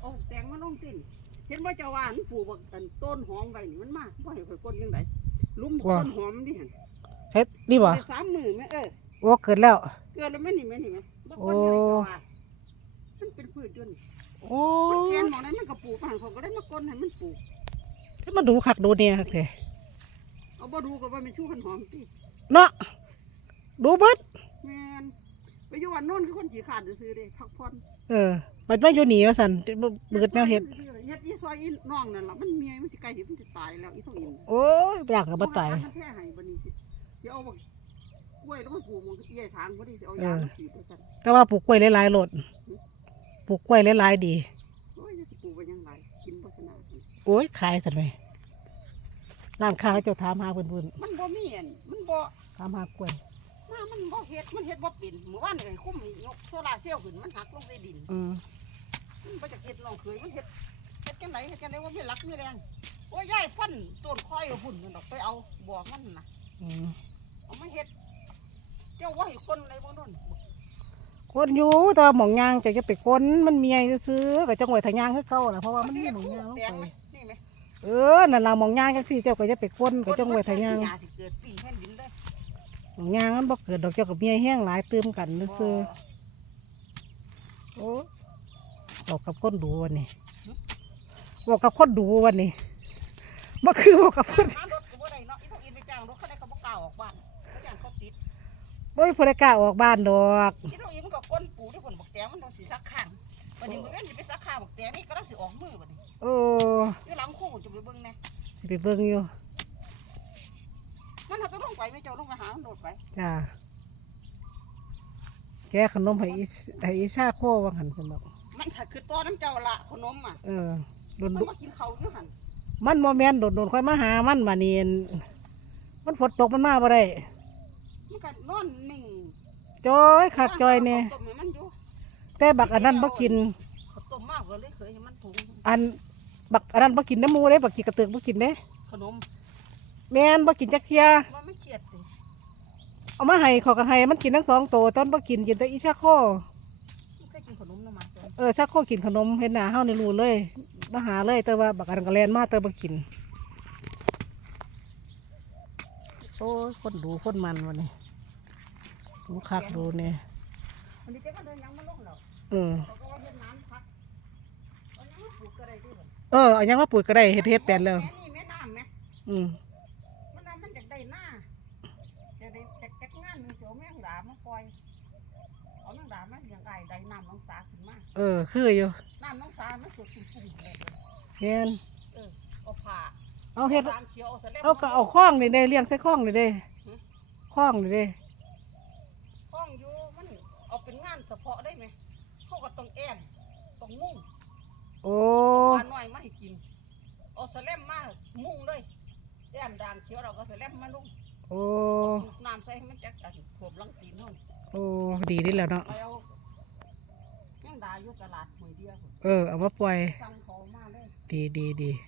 เอาแตงมาลงสิ้นเห็นว่าเจ้าว่ามันปลูกบักอันต้นหอมไว้นี่มันมากบ่ให้ข่อยก้นยังไงลุ่มบักต้นหอมนี่หั่นเฮ็ดนี่บ่ไปสามมือแม่เออโอ้เกิดแล้ว เกลือแล้วแม่นี่แม่นี่แม่บ่โอ้ก้นยังไงเจ้าว่ามันเป็นพืชจนโอ้มันแกนหมองนั้นมันก็ปลูกผ่านเขาก็ได้มาก้นให้มันปลูก ถ้ามาดูคักดูเนี่ยคักแท้เอาบ่ดูก็ว่ามันชูขันหอมติเนาะดูเบิดแม่น ไปอยู่วันโน้นคือคนขี้ขาดซื้อๆเด้พักผ่อนเออบัดมาอยู่นี่ว่าซั่นบ่เบิดแนวเฮ็ดเฮ็ดอีซอยอีน้องนั่นล่ะมันเมียมันสิไกลสิมันสิตายแล้วอีต้องอินโอ้ยอยากกับบ่ตายเอมันแท้ให้บัดนี้สิสิเอาบักกล้วยแล้วมาปลูกมันก็เอี้ยทางบ่ได้สิเอายามาฉีดไปซั่นแต่ว่าปลูกกล้วยหลายๆโลดปลูกกล้วยหลายๆดีโอ้ยจะสิปลูกไปยังไงกินบ่ชนะโอ้ยขายซั่นแหมร้านค้าเขาเจ้าถามหาเพิ่นมันบ่มีอันมันบ่ๆถามหากล้วย มามันบ่เฮ็ดมันเฮ็ดบ่เป็นเมื่อวานนี่คุ้มยกโซลาร์เซลล์ขึ้นมันหักลงในดินอืมมันบ่จะเฮ็ดน้องเคยมันเฮ็ดเฮ็ดจังไดเฮ็ดจังไดว่ามีหลักมีแรงโอ้ยยายฟันต้นคอยเอาหุ่นนั่นดอกไปเอาบอกมันน่ะอืมเอามาเฮ็ดเจ้าว่าให้คนในบ่นู่นคนอยู่แต่ว่าหมองยางจะจะไปคนมันเมียซื้อๆก็จังไว้ทางยางคือเก่าล่ะเพราะว่ามันมีหมองยางลงแตงไหไปมนี่ไหมเออนั่นล่ะหมองยางจังซี่เจ้าก็จะไปคนก็จังไว้ทางยาง หญ้สิเกิดปีแผ่นดินเลยห มองยางมันบ่เกิดดอกเจ้ากับเมียแห้งหลายตื่มกันซื้อๆโอ้บอกกับคนดูวันนี้บอกกับคนดูวันนี้บ่คือบอกกับคนหารถก็บ่ได้เนาะอีต้องอินไปจ้างรถเขาได้เขาบ่กล้าออกบ้านเขาจ้างเขาติดบ่มีผู้ใดกล้าออกบ้านดอกอีต้องอินมันก็ก้นปูที่ผลบักแตงมันต้องสิซักข้างบัดนี้มื้อนี้สิไปซักข้างบักแตงนี่ก็ต้องสิออกมือบัดนี้โอ้อยู่หลังคู่จะไปเบิ่งแน่สิไปเบิ่งอยู่ มันเอาไปลงไปไม่เจ้าลงไปหามันโดดไปจ้าแกขนมให้อีให้อีชาโคว่าหันสนอกมันถ้าคือตัวน้ำเจ้าละขนมอะเออโดนมันดุมากินเขาวอยู่หั่นมันโมแมนโดนโดนค่อยมาหามันมาเนียนมันฝนตกมันมาบ่ได้มันก็นอนนิ่งจอยคักจอยเนี่ยต้มให้มันอยู่แต่บักอันนั้นบ่กิน เขาต้มมากก็เลยเคยให้มันถุงอันบักอันนั้นบ่กินน้ำหมูเด้บักขี้กระตือกบ่กินเด้ขนม แม่นบ่กินจักเทียว่ามันเครียดสิเอามาให้เขาก็ให้มันกินทั้งสองโตวตอนบ่กินกินแต่อีชาโค มันเคยกินขนมน้ำมันจ้ะเออชาโคกินขนมเห็นหน้าเฮาในรูเลยมาหาเลย แต่ว่าบักอันนั้นก็แลนมาแต่บ่กิน โอ้ยคนดูคนมันวันนี้ดูคักดูเนี่ยวันนี้เจ๊ก็เดินยังมาลงแล้วเออเขาก็ว่าเฮ็ดน้ำพักเอายังมาปลูกก็ได้ด้วยเหรอเออเอายังมาปลูกก็ได้เฮ็ดเฮ็ดแปลนแล้ว แม่นี่แม่น้ำแม่อืม มันน้ำมันจากได้หน้าจะได้ จากจากงานหนึงเสียวแม่งดามาปล่อยเอาแม่งดามาเลี้ยงไก่ได้น้ำน้องสาขึ้นมาเออ คืออยู่น้ำน้องสามันสดชุ่มๆเลยเห็นเอาผ่าเอาเฮ็ดน้ำเขียวเอาสะเล็บเอาก็เอาคล้องนี่เด้เลี้ยงใส่คล้องนี่เด้คล้องนี่เด้ห้องอยู่มันเอาเป็นงานเฉพาะได้ไหมเขาก็ต้องแอนต้องมุ่งโอ้ปลาหน่อยมาให้กินเอาสะเล็มมามุ่งเลยแอนด่างเขียวเราก็สะเล็มมาลุ่ง โอ้สูบน้ำใส่ให้มันจักกันขวบลังตีนห้องโอ้ดีนี่แหละเนาะไปเอาแม่งดาอยู่ตลาดหวยเดียวเออเอามาปล่อยสั่งเขามาเลยดีดีดีเ